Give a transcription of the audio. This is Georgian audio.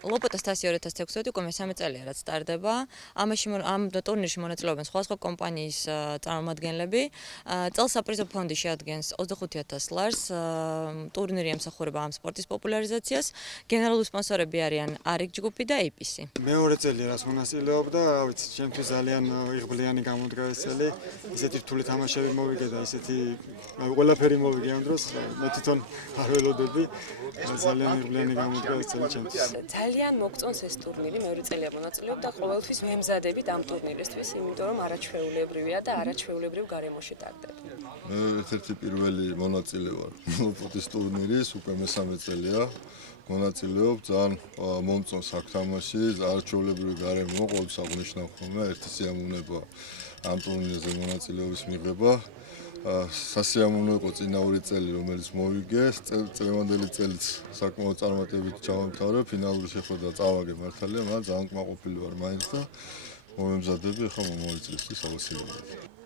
ლოპოტა სტასი 2016 უკვე მესამე წელია რაც სტარდება. ამ ტურნირში მონაწილეობენ სხვა კომპანიის წარმომადგენლები. წელს საპრიზო ფონდი შეადგენს 25,000 ლარს. ტურნირი ემსახურება ამ სპორტის პოპულარიზაციას. გენერალური სპონსორები არიან ARIC ჯგუფი და APC. მეორე წელია რაც მონაწილეობდა, რა ვიცი, ჩემთვის ძალიან იღბლიანი გამოდგა ეს წელი. ისეთი რთული თამაშები მოვიგე და ისეთი ყველაფერი მოვიგე ამ დროს. მე თვითონ არ ველოდები. ძალიან იღბლიანი გამოდგა ეს წელი ჩემთვის. ძალიან მოგწონს ეს ტურნირი, მეორე წელია მონაწილეობ და ყოველთვის ვემზადებით ამ ტურნირისთვის, იმიტომ რომ არაჩვეულებრივია და არაჩვეულებრივ გარემოში ტარდება. მე ერთ-ერთი პირველი მონაწილე ვარ ლოპოტის ტურნირის, უკვე მესამე წელია. მონაწილეობ, ძალიან მომწონს აქ თამაში, არაჩვეულებრივი გარემო, ყოველთვის აღნიშნავ ხოლმე, ერთი სიამოვნება ამ ტურნირზე მონაწილეობის მიღება. სასიამოვნო იყო წინაური წელი, რომელიც მოვიგე, წლევანდელი წელიც საკმაოდ წარმატებით ჩავამთავრე, ფინალური შეხვედრა წავაგე მართალია, მაგრამ ძალიან კმაყოფილი ვარ მაინც და მომემზადები ახლა მომავალ წლისთვის აუცილებლად.